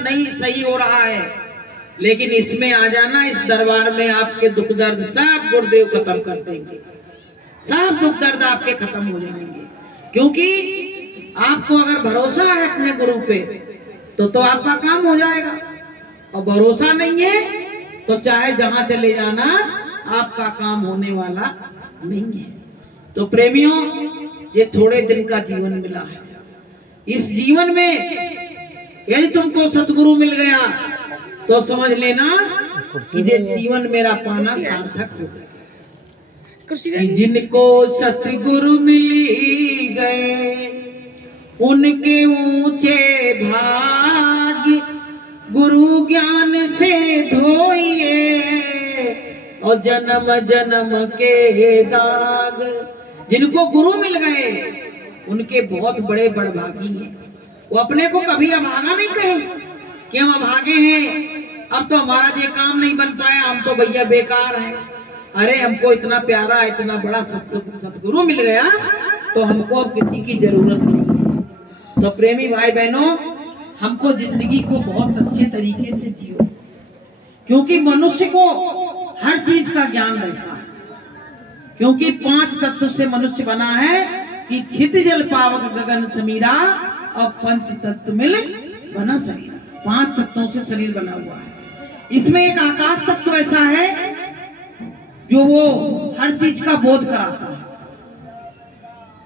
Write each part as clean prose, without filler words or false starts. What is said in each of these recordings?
नहीं सही हो रहा है, लेकिन इसमें आ जाना, इस दरबार में आपके दुख दर्द सब गुरुदेव खत्म कर देंगे, सब दुख दर्द आपके खत्म हो जाएंगे। क्योंकि आपको अगर भरोसा है अपने गुरु पे तो आपका काम हो जाएगा, और भरोसा नहीं है तो चाहे जहां चले जाना आपका काम होने वाला नहीं है। तो प्रेमियों, ये थोड़े दिन का जीवन मिला है, इस जीवन में यदि तुमको सतगुरु मिल गया तो समझ लेना कि ये जीवन मेरा पाना सार्थक हो गया। जिनको सतगुरु मिल गए उनके ऊंचे भाग्य गुरु ज्ञान से धोइए और जन्म जन्म के दाग। जिनको गुरु मिल गए उनके बहुत बड़े बड़भागी हैं। वो अपने को कभी अभागा नहीं कहे कि हम अभागे हैं, अब तो हमारा ये काम नहीं बन पाया, हम तो भैया बेकार हैं। अरे हमको इतना प्यारा इतना बड़ा सतगुरु मिल गया तो हमको अब किसी की जरूरत नहीं है। तो प्रेमी भाई बहनों, हमको जिंदगी को बहुत अच्छे तरीके से जियो, क्योंकि मनुष्य को हर चीज का ज्ञान रहता है। क्योंकि 5 तत्व से मनुष्य बना है कि छित जल पावक गगन समीरा और 5 तत्व मिल बना शरीर। 5 तत्वों से शरीर बना हुआ है। इसमें एक आकाश तत्व ऐसा है जो वो हर चीज का बोध कराता है,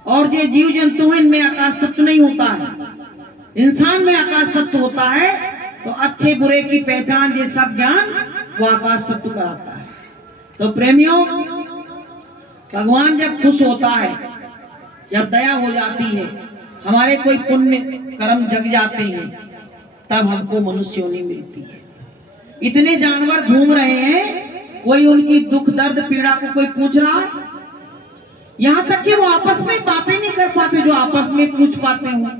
और ये जीव जंतु है इनमें आकाश तत्व नहीं होता है। इंसान में आकाश तत्व होता है, तो अच्छे बुरे की पहचान ये सब ज्ञान वो आकाश तत्व कराता है। तो प्रेमियों, भगवान जब खुश होता है, जब दया हो जाती है, हमारे कोई पुण्य कर्म जग जाते हैं, तब हमको मनुष्य योनि मिलती है। इतने जानवर घूम रहे हैं, कोई उनकी दुख दर्द पीड़ा को कोई पूछ रहा है? यहाँ तक कि वो आपस में बातें नहीं कर पाते जो आपस में पूछ पाते हो।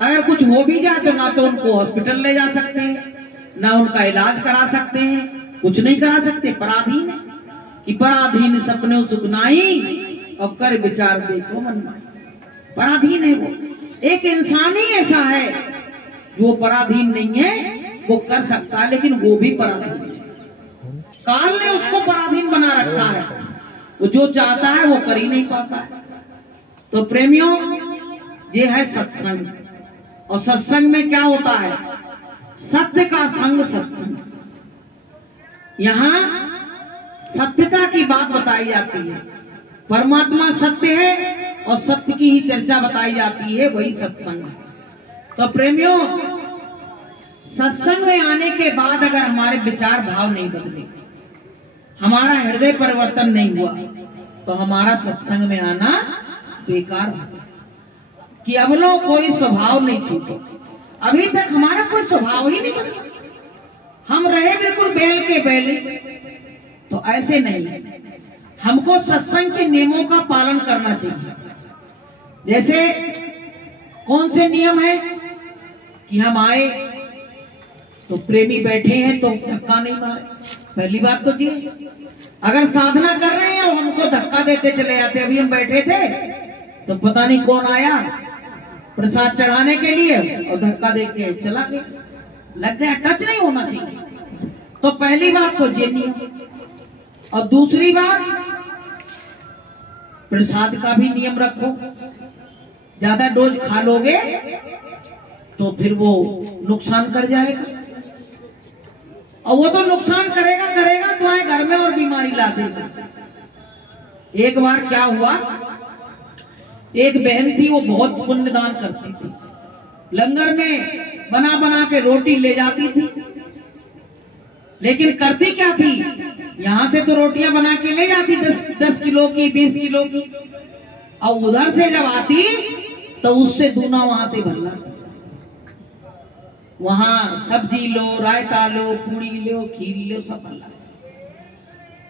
अगर कुछ हो भी जाए तो ना तो उनको हॉस्पिटल ले जा सकते हैं, ना उनका इलाज करा सकते हैं, कुछ नहीं करा सकते। पराधीन है कि पराधीन सपने सुखनाई और कर विचार देखो मनमाई। पराधीन है वो। एक इंसान ही ऐसा है जो पराधीन नहीं है, वो कर सकता है, लेकिन वो भी पराधीन है। काल ने उसको पराधीन बना रखा है, वो जो चाहता है वो कर ही नहीं पाता है। तो प्रेमियों, ये है सत्संग। और सत्संग में क्या होता है? सत्य का संग सत्संग। यहाँ सत्यता की बात बताई जाती है। परमात्मा सत्य है और सत्य की ही चर्चा बताई जाती है, वही सत्संग है। तो प्रेमियों, सत्संग में आने के बाद अगर हमारे विचार भाव नहीं बदले, हमारा हृदय परिवर्तन नहीं हुआ, तो हमारा सत्संग में आना बेकार है। कि अब लो कोई स्वभाव नहीं छूटे। अभी तक हमारा कोई स्वभाव ही नहीं बदला, हम रहे बिल्कुल बैल के बैले। तो ऐसे नहीं, हमको सत्संग के नियमों का पालन करना चाहिए। जैसे कौन से नियम है कि हम आए तो प्रेमी बैठे हैं तो धक्का नहीं मारे, पहली बात तो जी। अगर साधना कर रहे हैं और हमको धक्का देते चले जाते, अभी हम बैठे थे तो पता नहीं कौन आया प्रसाद चढ़ाने के लिए और धक्का दे के चला गया, लग गया। टच नहीं होना चाहिए। तो पहली बात तो ये नियम। और दूसरी बात, प्रसाद का भी नियम रखो। ज्यादा डोज खा लोगे तो फिर वो नुकसान कर जाएगा, और वो तो नुकसान करेगा तुम्हारे घर में और बीमारी ला देगा। एक बार क्या हुआ, एक बहन थी, वो बहुत पुण्यदान करती थी। लंगर में बना बना के रोटी ले जाती थी, लेकिन करती क्या थी, यहाँ से तो रोटियां बना के ले जाती 10 किलो की 20 किलो की, और उधर से जब आती तो उससे दूना वहां से भर लाती। वहां सब्जी लो, रायता लो, पूड़ी लो, खीर लो, सब भर लाती।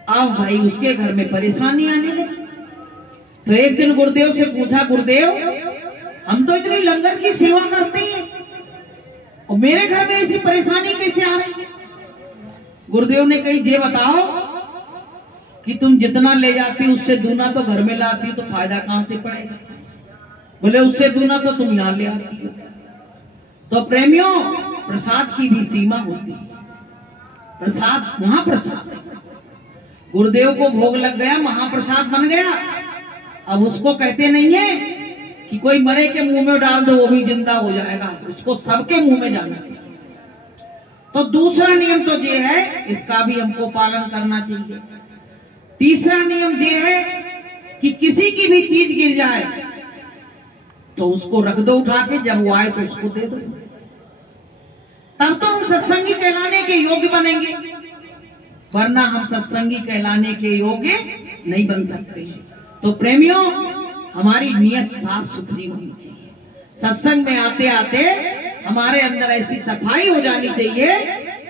अब भाई उसके घर में परेशानी आने लगी। तो एक दिन गुरुदेव से पूछा, गुरुदेव हम तो इतनी लंगर की सेवा करते हैं और मेरे घर में ऐसी परेशानी कैसे आ रही है? गुरुदेव ने कही, ये बताओ कि तुम जितना ले जाती उससे दूना तो घर में लाती, तो फायदा कहां से पड़ेगा? बोले उससे दूना तो तुम यहां ले आती हो। तो प्रेमियों, प्रसाद की भी सीमा होती है। प्रसाद महाप्रसाद, गुरुदेव को भोग लग गया, महाप्रसाद बन गया। अब उसको कहते नहीं है कि कोई मरे के मुंह में डाल दो वो भी जिंदा हो जाएगा, उसको सबके मुंह में जाना चाहिए। तो दूसरा नियम तो ये है, इसका भी हमको पालन करना चाहिए। तीसरा नियम ये है कि किसी की भी चीज गिर जाए तो उसको रख दो उठा के, जब वो आए तो उसको दे दो, तब तो हम सत्संगी कहलाने के योग्य बनेंगे, वरना हम सत्संगी कहलाने के योग्य नहीं बन सकते हैं। तो प्रेमियों, हमारी नियत साफ सुथरी होनी चाहिए। सत्संग में आते आते हमारे अंदर ऐसी सफाई हो जानी चाहिए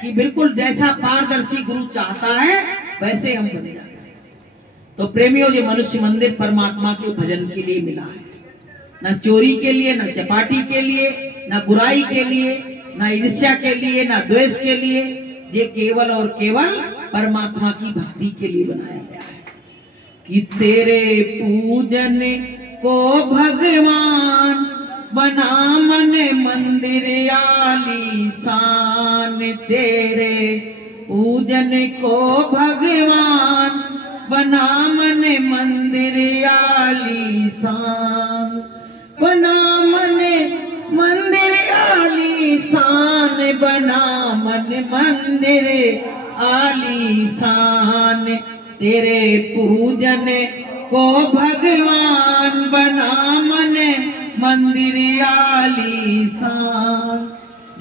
कि बिल्कुल जैसा पारदर्शी गुरु चाहता है वैसे हम बने जाए। तो प्रेमियों, ये मनुष्य मंदिर परमात्मा के भजन के लिए मिला है, न चोरी के लिए, न चपाटी के लिए, न बुराई के लिए, न ईर्ष्या के लिए, न द्वेष के लिए। ये केवल और केवल परमात्मा की भक्ति के लिए बनाया गया है कि तेरे पूजन को भगवान बना मन मंदिर आलीशान, तेरे पूजन को भगवान बना मन मंदिर आलीशान, बना मन मंदिर आलीशान, बना मन मंदिर आलीशान, तेरे पूजन को भगवान बना मन मंदिर आलीशान।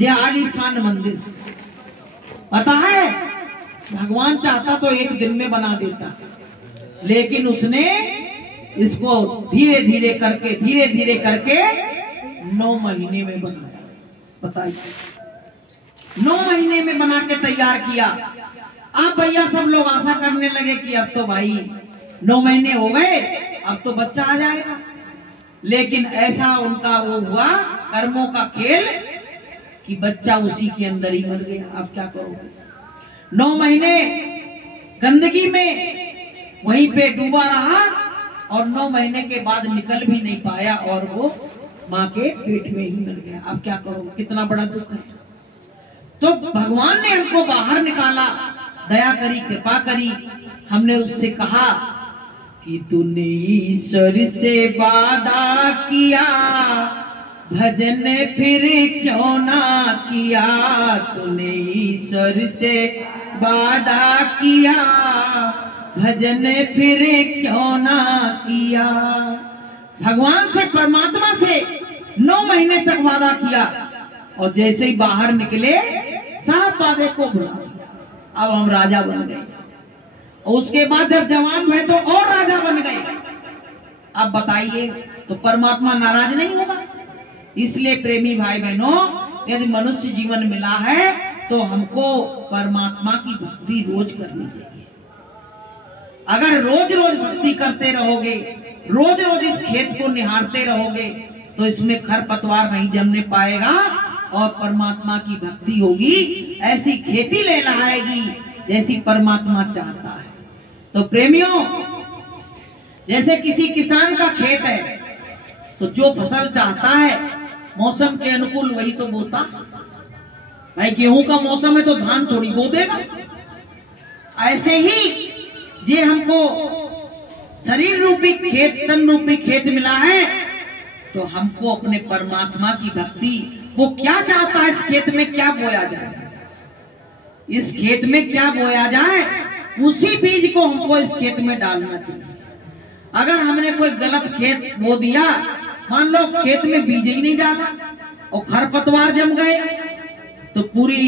ये आलीशान मंदिर, पता है भगवान चाहता तो एक दिन में बना देता, लेकिन उसने इसको धीरे धीरे करके 9 महीने में बनाया। बताइए, 9 महीने में बना के तैयार किया। अब भैया सब लोग आशा करने लगे कि अब तो भाई 9 महीने हो गए, अब तो बच्चा आ जाएगा। लेकिन ऐसा उनका वो हुआ कर्मों का खेल कि बच्चा उसी के अंदर ही मर गया। अब क्या करोगे? 9 महीने गंदगी में वहीं पे डूबा रहा और 9 महीने के बाद निकल भी नहीं पाया और वो माँ के पेट में ही मर गया। अब क्या करोगे? कितना बड़ा दुख है। तो भगवान ने हमको बाहर निकाला, दया करी, कृपा करी। हमने उससे कहा कि तूने ईश्वर से वादा किया, भजन फिर क्यों ना किया, तूने ईश्वर से वादा किया, भजन फिर क्यों ना किया। भगवान से, परमात्मा से 9 महीने तक वादा किया और जैसे ही बाहर निकले सब वादे को भुला दिया। अब हम राजा बन गए और उसके बाद जब जवान हुए तो और राजा बन गए। अब बताइए, तो परमात्मा नाराज नहीं होगा? इसलिए प्रेमी भाई बहनों, यदि मनुष्य जीवन मिला है तो हमको परमात्मा की भक्ति रोज करनी चाहिए। अगर रोज रोज भक्ति करते रहोगे, रोज रोज इस खेत को निहारते रहोगे, तो इसमें खरपतवार नहीं जमने पाएगा और परमात्मा की भक्ति होगी, ऐसी खेती ले लहाएगी जैसी परमात्मा चाहता है। तो प्रेमियों, जैसे किसी किसान का खेत है तो जो फसल चाहता है मौसम के अनुकूल वही तो बोता। भाई गेहूं का मौसम है तो धान थोड़ी बो देगा। ऐसे ही ये हमको शरीर रूपी खेत, तन रूपी खेत मिला है, तो हमको अपने परमात्मा की भक्ति, वो क्या चाहता है इस खेत में क्या बोया जाए, इस खेत में क्या बोया जाए, उसी बीज को हमको इस खेत में डालना चाहिए। अगर हमने कोई गलत खेत बो दिया, मान लो खेत में बीज ही नहीं डाला और खरपतवार जम गए, तो पूरी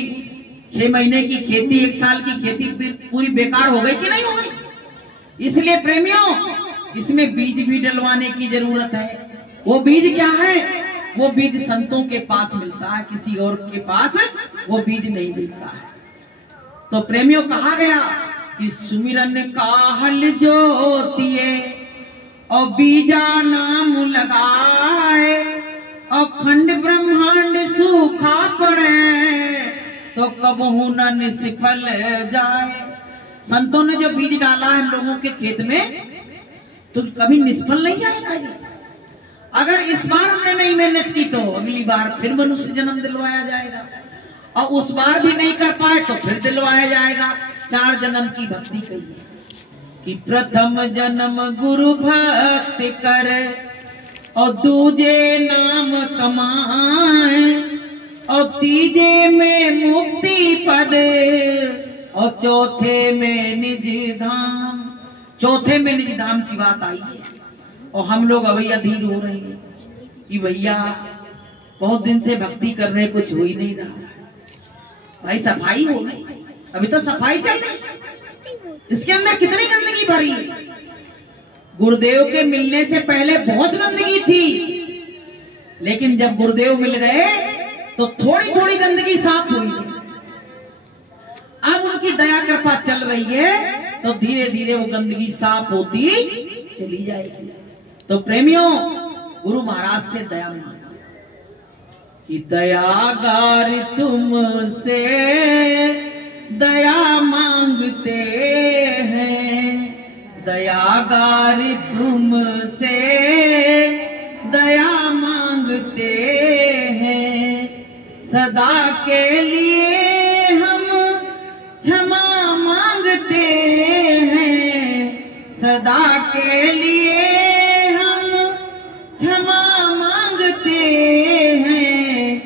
6 महीने की खेती, 1 साल की खेती पूरी बेकार हो गई कि नहीं हो गई? इसलिए प्रेमियों, इसमें बीज भी डलवाने की जरूरत है। वो बीज क्या है? वो बीज संतों के पास मिलता है, किसी और के पास वो बीज नहीं मिलता है। तो प्रेमियों, कहा गया कि सुमिरन काहल ज्योतिए और बीजा नाम लगाए और खंड ब्रह्मांड सूखा पड़े तो कबहू न निष्फल जाए। संतों ने जो बीज डाला है हम लोगों के खेत में, तो कभी निष्फल नहीं जाएगा। अगर इस बार हमने नहीं मेहनत की तो अगली बार फिर मनुष्य जन्म दिलवाया जाएगा। और उस बार भी नहीं कर पाए तो फिर दिलवाया जाएगा। 4 जन्म की भक्ति कहिए कि प्रथम जन्म गुरु भक्ति करे और दूजे नाम कमाए और तीजे में मुक्ति पद और चौथे में निज धाम। चौथे में निज धाम की बात आई है और हम लोग अभी अधीर हो रहे हैं कि भैया बहुत दिन से भक्ति कर रहे, कुछ हो ही नहीं रहा। भाई सफाई हो गई, अभी तो सफाई चल रही, इसके अंदर कितनी गंदगी भरी है। गुरुदेव के मिलने से पहले बहुत गंदगी थी, लेकिन जब गुरुदेव मिल गए तो थोड़ी थोड़ी गंदगी साफ हुई थी। अब उनकी दया कृपा चल रही है तो धीरे धीरे वो गंदगी साफ होती चली जाएगी। तो प्रेमियों, गुरु महाराज से दया मांगो कि दयागार तुमसे दया मांगते हैं, दयागार तुमसे दया मांगते हैं, सदा के लिए हम क्षमा मांगते हैं, सदा के लिए हम क्षमा मांगते हैं,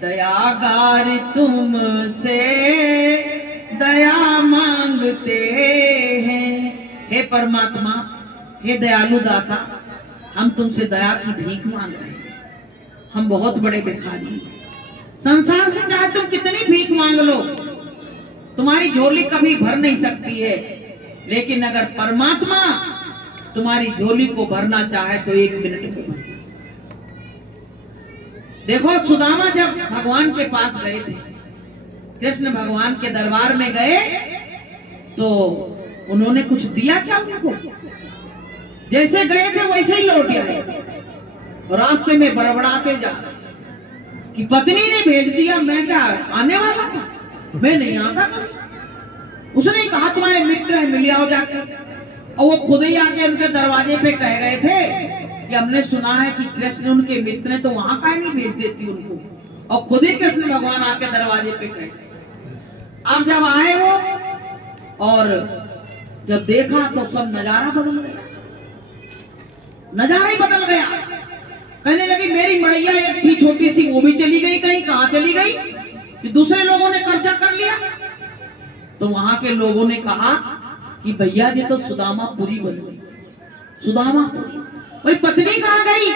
दयागार तुमसे दया मांगते हैं। हे परमात्मा, हे दयालु दाता, हम तुमसे दया की भीख मांग रहे हैं। हम बहुत बड़े भिखारी हैं। संसार से चाहे तुम कितनी भीख मांग लो, तुम्हारी झोली कभी भर नहीं सकती है, लेकिन अगर परमात्मा तुम्हारी झोली को भरना चाहे तो 1 मिनट में भर। देखो, सुदामा जब भगवान के पास गए थे, कृष्ण भगवान के दरबार में गए तो उन्होंने कुछ दिया क्या उनको? जैसे गए थे वैसे ही लौट आए। रास्ते में बड़बड़ाते जा कि पत्नी ने भेज दिया, मैं क्या आने वाला था, मैं नहीं आता कभी। उसने कहा तुम्हारे मित्र है, मिल आओ जाकर। और वो खुद ही आके उनके दरवाजे पे कह गए थे कि हमने सुना है कि कृष्ण उनके मित्र है, तो वहां का नहीं भेज देती उनको। और खुद ही कृष्ण भगवान आके दरवाजे पे कहे। अब जब आए वो और जब देखा तो सब नजारा बदल गया, नजारा ही बदल गया। कहने लगी मेरी मड़ैया एक थी छोटी सी, वो भी चली गई, कहीं कहां चली गई कि दूसरे लोगों ने कब्जा कर लिया। तो वहां के लोगों ने कहा कि भैया जी तो सुदामापुरी बन गई, सुदामापुरी। भाई पत्नी कहां गई?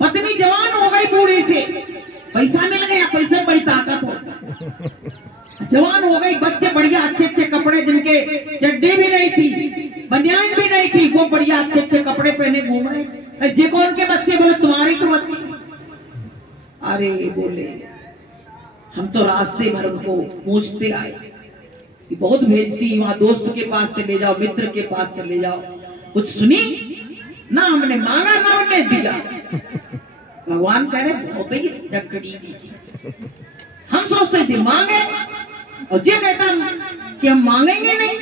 पत्नी जवान हो गई बूढ़ी से, पैसा मिल गया, पैसे में बड़ी ताकत हो, जवान हो गई। बच्चे बढ़िया अच्छे अच्छे कपड़े, जिनके चड्डी भी नहीं थी, बनियान भी नहीं थी, वो बढ़िया अच्छे अच्छे कपड़े पहने घूम रहे। जे कौन के बच्चे? बोले तुम्हारी तो बच्ची। अरे बोले हम तो रास्ते भर उनको पूछते आए कि बहुत भेजती, वहां दोस्त के पास चले जाओ, मित्र के पास चले जाओ, कुछ सुनी ना, हमने मांगा ना उन्होंने दिया। भगवान कह रहे बहुत ही जकड़ी दी। हम सोचते थे मांगे, और ये कहता कि हम मांगेंगे नहीं,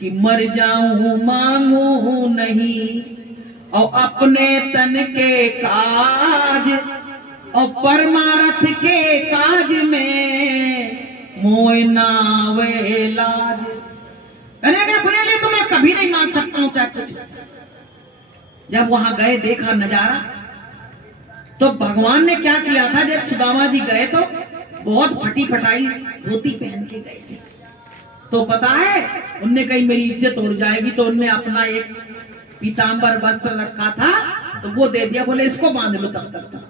कि मर जाऊं मांगू नहीं, और अपने तन के काज और परमार्थ के काज में मोय नावे लाज। कहने अपने लिए तो मैं कभी नहीं मांग सकता हूं चाहे कुछ। जब वहां गए देखा नजारा, तो भगवान ने क्या किया था, जब सुदामा जी गए तो बहुत फटी फटाई धोती पहन के गए थे। तो पता है उनने कहीं मेरी इज्जत उड़ जाएगी, तो उनने अपना एक पीतांबर वस्त्र रखा था, तो वो दे दिया, बोले इसको बांध लो तब तक।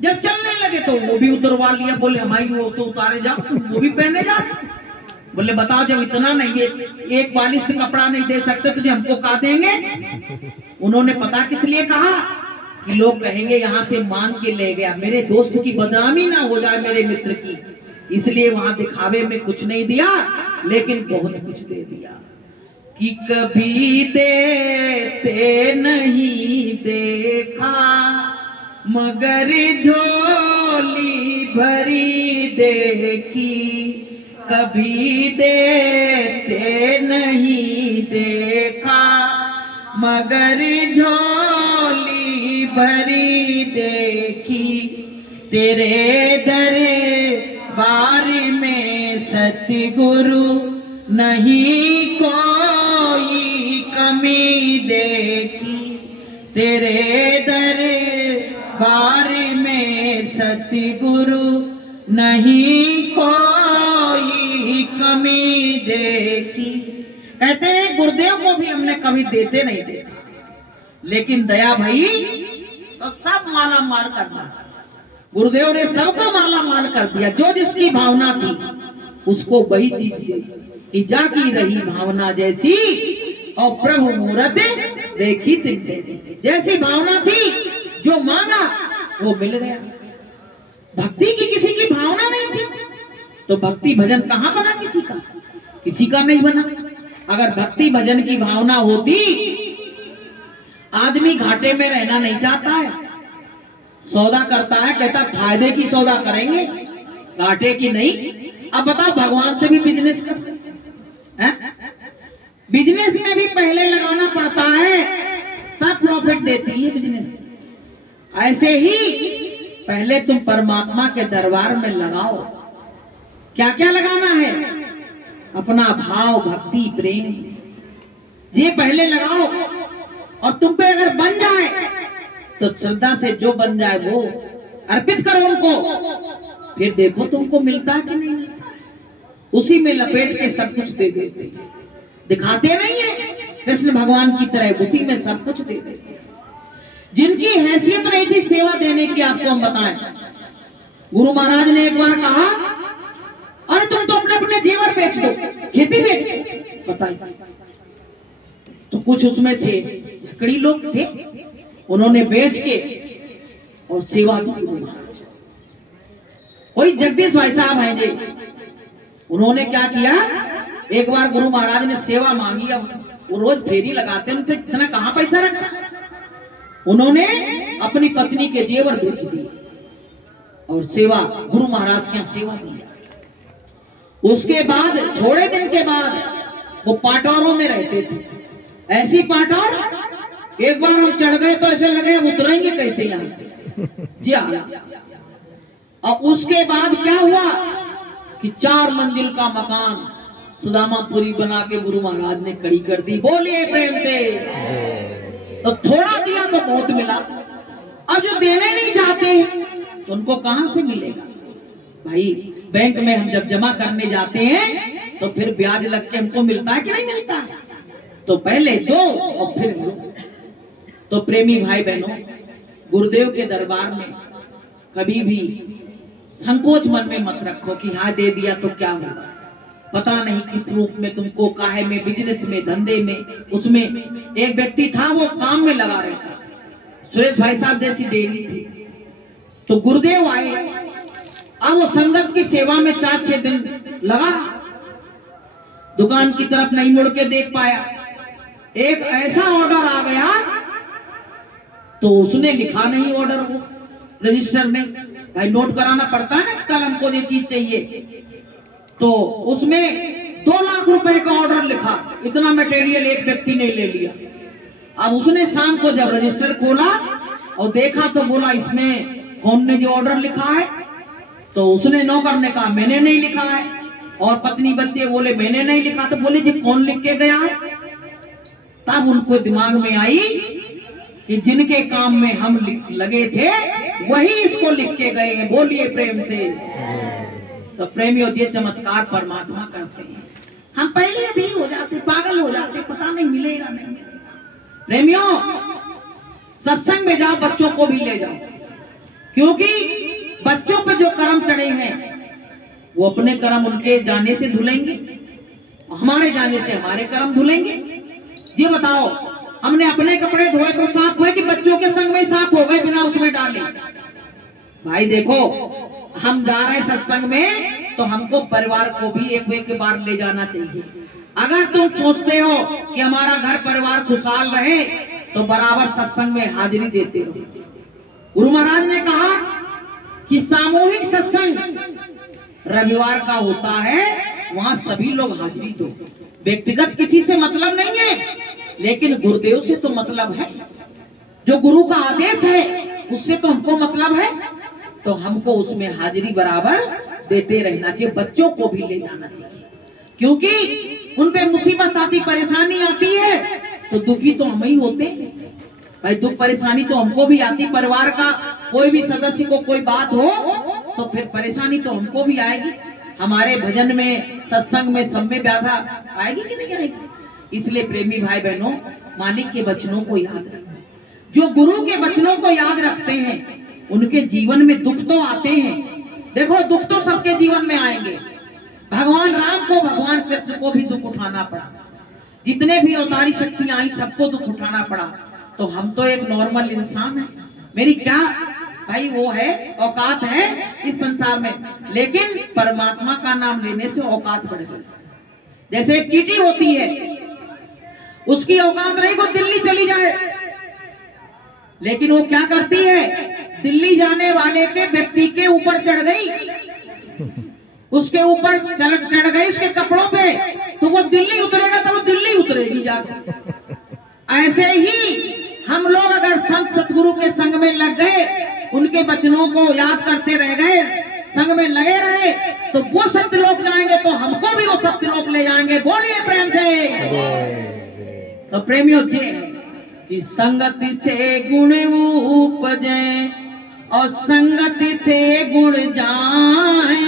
जब चलने लगे तो वो भी उतरवा लिया, बोले हमारी वो तो उतारे जाओ, वो भी पहने जाओ। बोले बताओ जब इतना नहीं है, एक बालिश कपड़ा नहीं दे सकते तुझे, हमको कहा देंगे। उन्होंने पता किस लिए कहा कि लोग कहेंगे यहाँ से मांग के ले गया, मेरे दोस्त की बदनामी ना हो जाए, मेरे मित्र की, इसलिए वहां दिखावे में कुछ नहीं दिया, लेकिन बहुत कुछ दे दिया। कि कभी देते नहीं देखा, मगर झोली भरी देखी, कभी देते नहीं देखा, मगर झोली भरी देखी, तेरे दर दरबार में सतगुरु नहीं कोई कमी देखी, तेरे दरबार में सतगुरु नहीं कोई कमी देखी। कहते हैं गुरुदेव को भी हमने कभी देते नहीं देखा, लेकिन दया भई तो सब माला माल करना। गुरुदेव ने सबको माला माल कर दिया। जो जिसकी भावना थी उसको वही चीज दी। इजा की रही भावना जैसी और प्रभु मूरत देखी तिनके। जैसी भावना थी जो मांगा वो मिल गया। भक्ति की किसी की भावना नहीं थी तो भक्ति भजन कहाँ बना किसी का? किसी का नहीं बना। अगर भक्ति भजन की भावना होती, आदमी घाटे में रहना नहीं चाहता है, सौदा करता है, कहता फायदे की सौदा करेंगे, घाटे की नहीं। अब बताओ भगवान से भी बिजनेस कर, बिजनेस में भी पहले लगाना पड़ता है तब प्रॉफिट देती है बिजनेस। ऐसे ही पहले तुम परमात्मा के दरबार में लगाओ। क्या क्या लगाना है? अपना भाव, भक्ति, प्रेम, ये पहले लगाओ। और तुम पे अगर बन जाए तो श्रद्धा से जो बन जाए वो अर्पित करो उनको, फिर देखो तुमको मिलता है कि नहीं मिलता। उसी में लपेट के सब कुछ दे देते, दिखाते नहीं है कृष्ण भगवान की तरह, उसी में सब कुछ दे देते। जिनकी हैसियत नहीं थी सेवा देने की, आपको हम बताएं, गुरु महाराज ने एक बार कहा, अरे तुम तो अपने अपने जेवर बेच दो, खेती बेच दो। बताइए, तो कुछ उसमें थे लकड़ी लोग थे, उन्होंने बेच के और सेवा की। कोई जगदीश भाई साहब हैं जी, उन्होंने क्या किया, एक बार गुरु महाराज ने सेवा मांगी। अब वो रोज फेरी लगाते, उनके इतना कहाँ पैसा रखा। उन्होंने अपनी पत्नी के जेवर बेच दिए और सेवा, गुरु महाराज के यहाँ सेवा दी। उसके बाद थोड़े दिन के बाद वो पाटौरों में रहते थे। ऐसी पाटौर, एक बार हम चढ़ गए तो ऐसे लगे उतरेंगे कैसे यहाँ से। जी हाँ। और उसके बाद क्या हुआ कि 4 मंजिल का मकान सुदामापुरी बना के गुरु महाराज ने खड़ी कर दी। बोलिए प्रेम से। तो थोड़ा दिया तो बहुत मिला। अब जो देने नहीं चाहते तो उनको कहां से मिलेगा भाई? बैंक में हम जब जमा करने जाते हैं तो फिर ब्याज लग के हमको मिलता है कि नहीं मिलता है? तो पहले दो और फिर लो। तो प्रेमी भाई बहनों, गुरुदेव के दरबार में कभी भी संकोच मन में मत रखो कि हाँ दे दिया तो क्या होगा। पता नहीं किस रूप में तुमको, काहे में, बिजनेस में, धंधे में। उसमें एक व्यक्ति था, वो काम में लगा रहता, सुरेश भाई साहब जैसी डेयरी थी। तो गुरुदेव आए, अब वो संगत की सेवा में 4-6 दिन लगा, दुकान की तरफ नहीं मुड़ के देख पाया। एक ऐसा ऑर्डर आ गया तो उसने लिखा नहीं ऑर्डर को रजिस्टर में। भाई नोट कराना पड़ता है ना, कल हमको ये चीज चाहिए। तो उसमें 2 लाख रुपए का ऑर्डर लिखा। इतना मटेरियल एक व्यक्ति ने ले लिया। अब उसने शाम को जब रजिस्टर खोला और देखा तो बोला इसमें कौन ने जो ऑर्डर लिखा है? तो उसने नौकर ने कहा मैंने नहीं लिखा है, और पत्नी बच्चे बोले मैंने नहीं लिखा। तो बोले जी कौन लिख के गया है? तब उनको दिमाग में आई कि जिनके काम में हम लगे थे वही इसको लिख के गए हैं। बोलिए प्रेम से। तो प्रेमियों, ये चमत्कार परमात्मा करते हैं। हम पहले अधीर हो जाते, पागल हो जाते, पता नहीं मिलेगा नहीं मिलेगा। प्रेमियों, सत्संग में जाओ, बच्चों को भी ले जाओ, क्योंकि बच्चों पे जो कर्म चढ़े हैं वो अपने कर्म उनके जाने से धुलेंगे, हमारे जाने से हमारे कर्म धुलेंगे। ये बताओ, हमने अपने कपड़े धोए तो साफ हुए कि बच्चों के संग में साफ हो गए बिना उसमें डाले? भाई देखो, हम जा रहे हैं सत्संग में तो हमको परिवार को भी एक बार ले जाना चाहिए। अगर तुम सोचते हो कि हमारा घर परिवार खुशहाल रहे तो बराबर सत्संग में हाजिरी देते हो। गुरु महाराज ने कहा कि सामूहिक सत्संग रविवार का होता है, वहाँ सभी लोग हाजिरी दो। व्यक्तिगत किसी से मतलब नहीं है, लेकिन गुरुदेव से तो मतलब है। जो गुरु का आदेश है उससे तो हमको मतलब है, तो हमको उसमें हाजिरी बराबर देते रहना चाहिए, बच्चों को भी ले जाना चाहिए, क्योंकि उन पे मुसीबत आती, परेशानी आती है तो दुखी तो हम ही होते हैं भाई। दुख परेशानी तो हमको भी आती, परिवार का कोई भी सदस्य को कोई बात हो तो फिर परेशानी तो हमको भी आएगी। हमारे भजन में, सत्संग में, सब में बाधा आएगी कि नहीं आएगी। इसलिए प्रेमी भाई बहनों, मालिक के वचनों को याद रखें। जो गुरु के वचनों को याद रखते हैं उनके जीवन में दुख तो आते हैं। देखो, दुख तो सबके जीवन में आएंगे। भगवान राम को, भगवान कृष्ण को भी दुख उठाना पड़ा, जितने भी अवतारी शक्तियां आई सबको दुख उठाना पड़ा। तो हम तो एक नॉर्मल इंसान है, मेरी क्या भाई वो है, औकात है इस संसार में। लेकिन परमात्मा का नाम लेने से औकात बढ़ गई। जैसे एक चींटी होती है, उसकी औकात नहीं, वो दिल्ली चली जाए, लेकिन वो क्या करती है, दिल्ली जाने वाले के व्यक्ति के ऊपर चढ़ गई, उसके ऊपर चढ़ गई, उसके कपड़ों पे, तो वो दिल्ली उतरेगा तो वो दिल्ली उतरेगी जाकर। ऐसे ही हम लोग अगर संत सतगुरु के संग में लग गए, उनके वचनों को याद करते रह गए, संग में लगे रहे, तो वो सत्यलोक जाएंगे, तो हमको भी वो सत्यलोक ले जाएंगे। बोलिए प्रेम से। तो प्रेमियों जी, कि संगति से गुण उपजे और संगति से गुण जाए,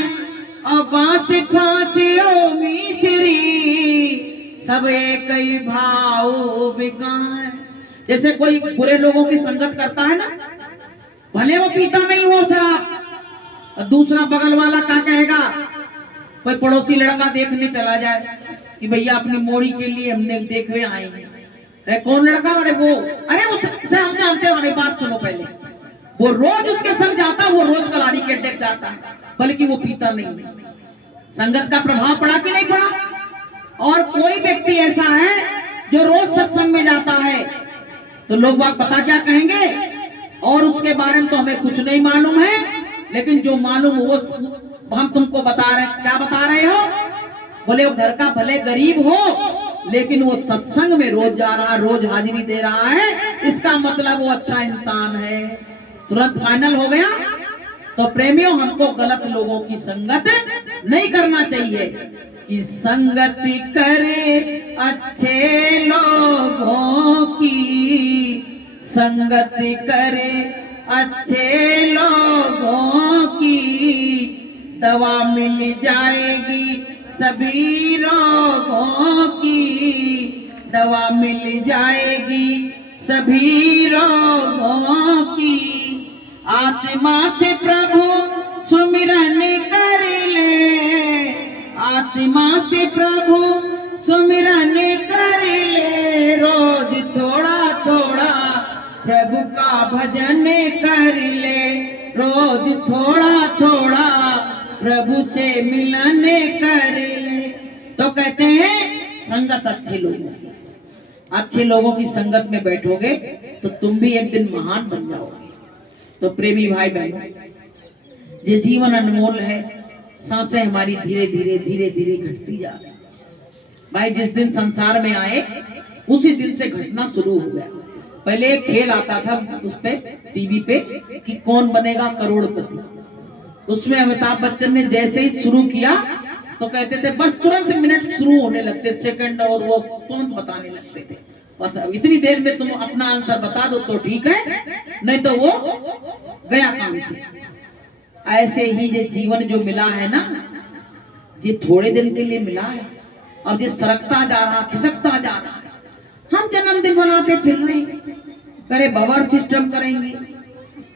और बाँच फांसी ओ मिश्री सब एक ही भाव बिकाए। जैसे कोई बुरे लोगों की संगत करता है ना, भले वो पीता नहीं हो शराब, और दूसरा बगल वाला क्या कहेगा, कोई पड़ोसी लड़का देखने चला जाए कि भैया अपनी मोड़ी के लिए हमने देखने आए हैं। कौन लड़का? अरे वो, अरे उससे हम जानते हैं। हमारी बात सुनो पहले, वो रोज उसके संग जाता, वो रोज कलाड़ी के अड्डे जाता है, बल्कि वो पीता नहीं। संगत का प्रभाव पड़ा कि नहीं पड़ा? और कोई व्यक्ति ऐसा है जो रोज सत्संग में जाता है, तो लोग बात पता क्या कहेंगे, और उसके बारे में तो हमें कुछ नहीं मालूम है, लेकिन जो मालूम वो हम तुमको बता रहे। क्या बता रहे हो? बोले वो घर का भले गरीब हो, लेकिन वो सत्संग में रोज जा रहा है, रोज हाजिरी दे रहा है, इसका मतलब वो अच्छा इंसान है। तुरंत फाइनल हो गया। तो प्रेमियों, हमको गलत लोगों की संगत नहीं करना चाहिए। कि संगति करे अच्छे लोगों की, संगति करे अच्छे लोगों की, दवा मिल जाएगी सभी रोगों की, दवा मिल जाएगी सभी रोगों की। आत्मा से प्रभु सुमिरन कर ले, आत्मा से प्रभु सुमिरन कर ले, रोज थोड़ा थोड़ा प्रभु का भजन कर ले, रोज थोड़ा थोड़ा प्रभु से मिलन कर ले। तो कहते हैं संगत अच्छे लोगों की, अच्छे लोगों की संगत में बैठोगे तो तुम भी एक दिन महान बन जाओगे। तो प्रेमी भाई बहन, ये जीवन अनमोल है, सांसें हमारी धीरे धीरे धीरे धीरे घटती जा रही। भाई जिस दिन संसार में आए उसी दिन से घटना शुरू हो गया। पहले एक खेल आता था उस पे, टीवी पे, कि कौन बनेगा करोड़पति। उसमें अमिताभ बच्चन ने जैसे ही शुरू किया तो कहते थे बस तुरंत मिनट शुरू होने लगते, सेकंड, और वो तुरंत बताने लगते थे, बस इतनी देर में तुम अपना आंसर बता दो तो ठीक है, नहीं तो वो गया काम से। ऐसे ही ये जीवन जो मिला है ना, ये थोड़े दिन के लिए मिला है, अब ये सरकता जा रहा, खिसकता जा रहा है। हम जन्मदिन मनाते फिर रहे, करे बवर सिस्टम करेंगे,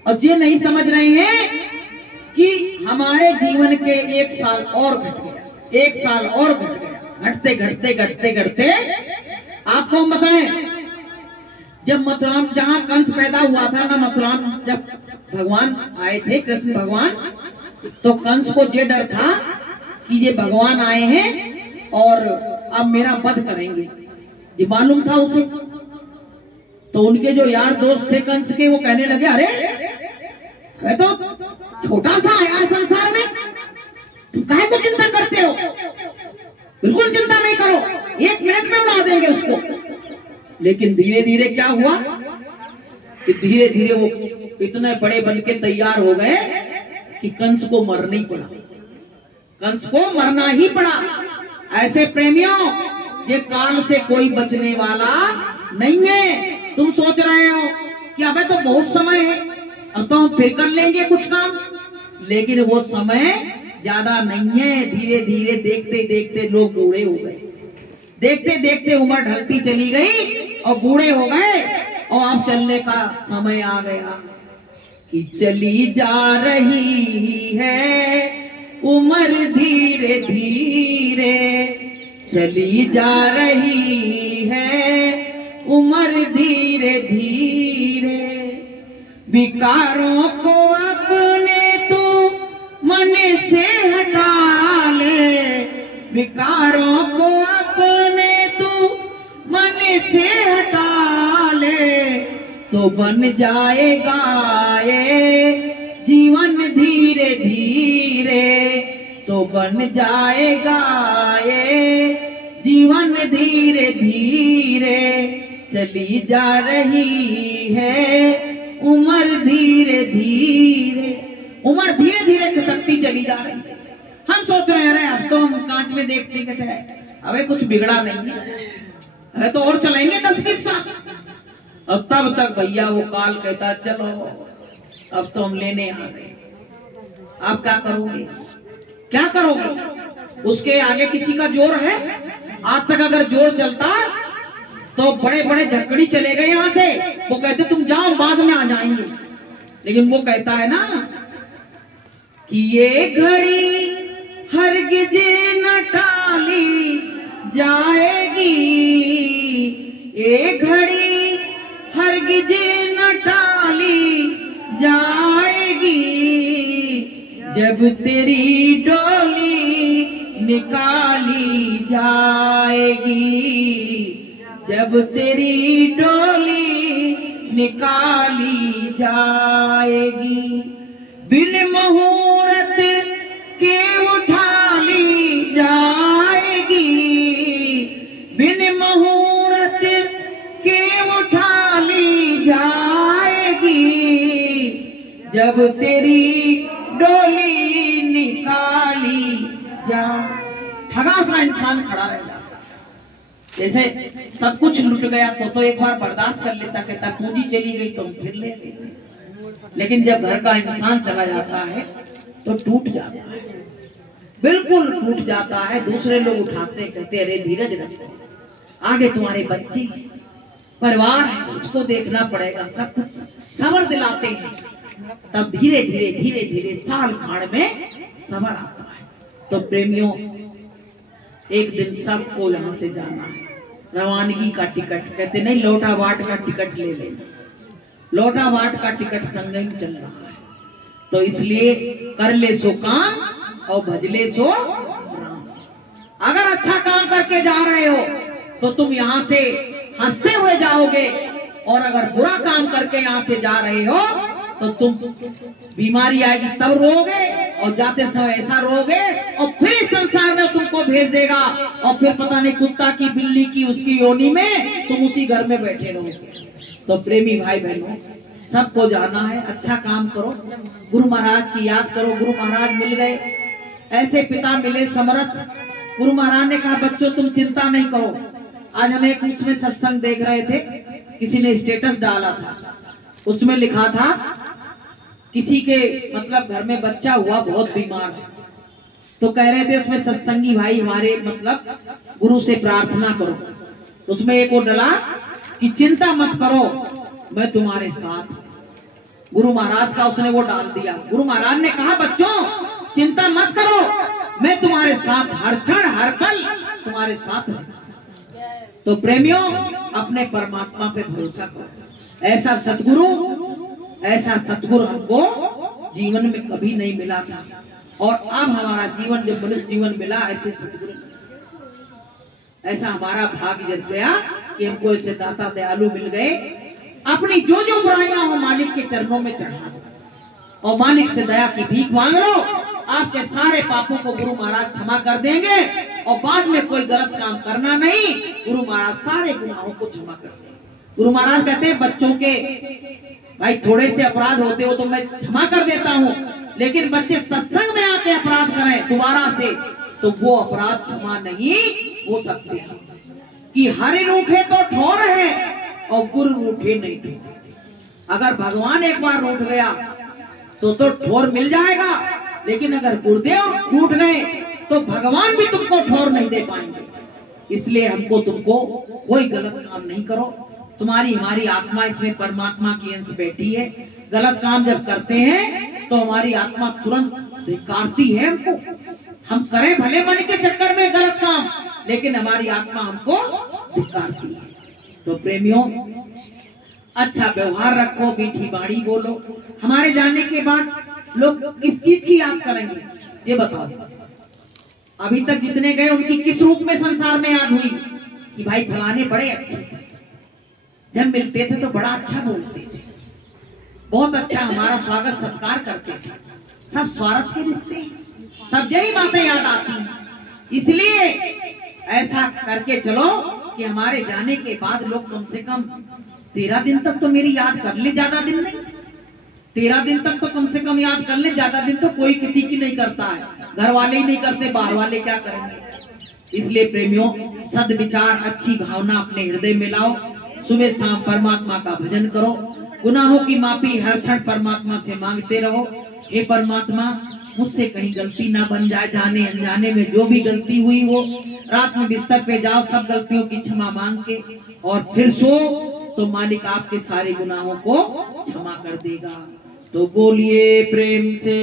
और ये नहीं समझ रहे हैं कि हमारे जीवन के 1 साल और घट गया, 1 साल और घट गया, घटते घटते घटते घटते। आपको हम बताएं, जब मथुरा, जहाँ कंस पैदा हुआ था ना, मथुरा जब भगवान आए थे, कृष्ण भगवान, तो कंस को ये डर था कि ये भगवान आए हैं और अब मेरा वध करेंगे, ये मालूम था उसे। तो उनके जो यार दोस्त थे कंस के, वो कहने लगे अरे मैं तो छोटा सा यार संसार में, तुम काहे को चिंता करते हो, बिल्कुल चिंता नहीं करो, 1 मिनट में उड़ा देंगे उसको। लेकिन धीरे धीरे क्या हुआ कि धीरे धीरे वो इतने बड़े बन के तैयार हो गए कि कंस को मरना ही पड़ा। कंस को मरना ही पड़ा। ऐसे प्रेमियों, ये काल से कोई बचने वाला नहीं है। तुम सोच रहे हो कि अबे तो बहुत समय है, अब तो हम फिर कर लेंगे कुछ काम, लेकिन वो समय ज्यादा नहीं है। धीरे धीरे देखते देखते लोग बूढ़े हो गए, देखते देखते उम्र ढलती चली गई और बूढ़े हो गए, और अब चलने का समय आ गया कि चली जा रही है उम्र धीरे धीरे, चली जा रही है उम्र धीरे धीरे। विकारों को अपने तू मन से हटा ले, विकारों को अपने तू मन से हटा ले, तो बन जाएगा ये जीवन धीरे धीरे, तो बन जाएगा ये जीवन धीरे धीरे। चली जा रही है उम्र धीरे धीरे, उम्र धीरे धीरे खिसकती चली जा रही है। हम सोच रहे हैं अब तो हम कांच में देखते कहते हैं अबे कुछ बिगड़ा नहीं है, अबे तो और चलेंगे 10-20 साल। अब तब तक भैया वो काल कहता चलो अब तो हम लेने आ गए, आप क्या करोगे, क्या करोगे? उसके आगे किसी का जोर है? आज तक अगर जोर चलता तो बड़े बड़े झकड़ी चले गए यहाँ से, वो कहते तुम जाओ बाद में आ जाएंगे। लेकिन वो कहता है ना कि ये घड़ी हरगिज न टाली जाएगी, ये घड़ी हरगिज न टाली जाएगी, जब तेरी डोली निकाली जाएगी, जब तेरी डोली निकाली जाएगी। बिन मुहूर्त के उठा ली जाएगी, बिन मुहूर्त के उठा ली जाएगी, जब तेरी डोली निकाली जा। ठगा सा इंसान खड़ा रहेगा, जैसे सब कुछ लुट गया तो एक बार बर्दाश्त कर लेता, कहता पूंजी चली गई तो फिर ले लेते। लेकिन जब घर का इंसान चला जाता है तो टूट जाता है, बिल्कुल टूट जाता है। दूसरे लोग उठाते कहते अरे धीरज रखो, आगे तुम्हारे बच्चे परिवार है उसको देखना पड़ेगा, सब कुछ सबर दिलाते हैं। तब धीरे धीरे धीरे धीरे साल खाड़ में सबर आता है। तो प्रेमियों, एक दिन सबको यहाँ से जाना है, रवानगी का टिकट, कहते नहीं लौटा बाट का टिकट ले लेना, लौटा बाट का टिकट संग ही चल रहा है। तो इसलिए कर ले सो काम और भजले सो राम। अगर अच्छा काम करके जा रहे हो तो तुम यहाँ से हंसते हुए जाओगे, और अगर बुरा काम करके यहाँ से जा रहे हो तो तुम बीमारी आएगी तब रोगे, और जाते समय ऐसा रोगे और फिर इस संसार में तुमको भेज देगा, और फिर पता नहीं कुत्ता की बिल्ली की उसकी योनि में तुम उसी घर में बैठे रहोगे। तो प्रेमी भाई बहनों, सबको जाना है, अच्छा काम करो, गुरु महाराज की याद करो। गुरु महाराज मिल गए, ऐसे पिता मिले समर्थ। गुरु महाराज ने कहा बच्चों तुम चिंता नहीं करो। आज हम एक उसमें सत्संग देख रहे थे, किसी ने स्टेटस डाला था, उसमें लिखा था किसी के मतलब घर में बच्चा हुआ बहुत बीमार है, तो कह रहे थे उसमें सत्संगी भाई हमारे मतलब गुरु से प्रार्थना करो। उसमें एक वो डला कि चिंता मत करो मैं तुम्हारे साथ। गुरु महाराज का उसने वो डाल दिया। गुरु महाराज ने कहा बच्चों चिंता मत करो, मैं तुम्हारे साथ, हर क्षण हर पल तुम्हारे साथ हूं। तो प्रेमियों, अपने परमात्मा पे भरोसा करो। ऐसा सतगुरु हमको जीवन में कभी नहीं मिला था, और अब हमारा जीवन जो मनुष्य जीवन मिला, ऐसे सतगुरु, ऐसा हमारा भाग्य जग गया कि हमको ऐसे दाता दयालु मिल गए। अपनी जो जो बुराइयां हो मालिक के चरणों में चढ़ा दो, और मालिक से दया की भीख मांग लो, आपके सारे पापों को गुरु महाराज क्षमा कर देंगे, और बाद में कोई गलत काम करना नहीं, गुरु महाराज सारे गुनाहों को क्षमा कर देंगे। गुरु महाराज कहते हैं बच्चों के भाई थोड़े से अपराध होते हो तो मैं क्षमा कर देता हूँ, लेकिन बच्चे सत्संग में आके अपराध करें दोबारा से, तो वो अपराध क्षमा नहीं हो सकते। कि हरि रूठे तो ठोर है और गुरु रूठे नहीं ठोर। अगर भगवान एक बार रूठ गया तो ठोर मिल जाएगा, लेकिन अगर गुरुदेव रूठ गए तो भगवान भी तुमको ठोर नहीं दे पाएंगे। इसलिए हमको तुमको कोई गलत काम नहीं करो। तुम्हारी हमारी आत्मा इसमें परमात्मा की अंश बैठी है। गलत काम जब करते हैं तो हमारी आत्मा तुरंत धिक्कारती है हमको। हम करें भले मन के चक्कर में गलत काम, लेकिन हमारी आत्मा हमको धिक्कारती है। तो प्रेमियों, अच्छा व्यवहार रखो, मीठी बाणी बोलो। हमारे जाने के बाद लोग किस चीज की याद करेंगे ये बताओ। अभी तक जितने गए उनकी किस रूप में संसार में याद हुई कि भाई फलाने बड़े अच्छे थे, जब मिलते थे तो बड़ा अच्छा बोलते थे, बहुत अच्छा हमारा स्वागत सत्कार करते थे। सब स्वार्थ के रिश्ते, सब यही बातें याद आती हैं। इसलिए ऐसा करके चलो कि हमारे जाने के बाद लोग कम से कम 13 दिन तक तो मेरी याद कर ले, ज्यादा दिन नहीं। 13 दिन तक तो कम से कम याद कर ले, ज्यादा दिन तो कोई किसी की नहीं करता है। घर वाले ही नहीं करते, बाहर वाले क्या करेंगे। इसलिए प्रेमियों, सद्विचार, अच्छी भावना अपने हृदय में लाओ। सुबह शाम परमात्मा का भजन करो। गुनाहों की माफी हर क्षण परमात्मा से मांगते रहो। हे परमात्मा, मुझसे कहीं गलती ना बन जाए, जाने अनजाने में जो भी गलती हुई वो रात में बिस्तर पे जाओ, सब गलतियों की क्षमा मांग के और फिर सो, तो मालिक आपके सारे गुनाहों को क्षमा कर देगा। तो बोलिए प्रेम से।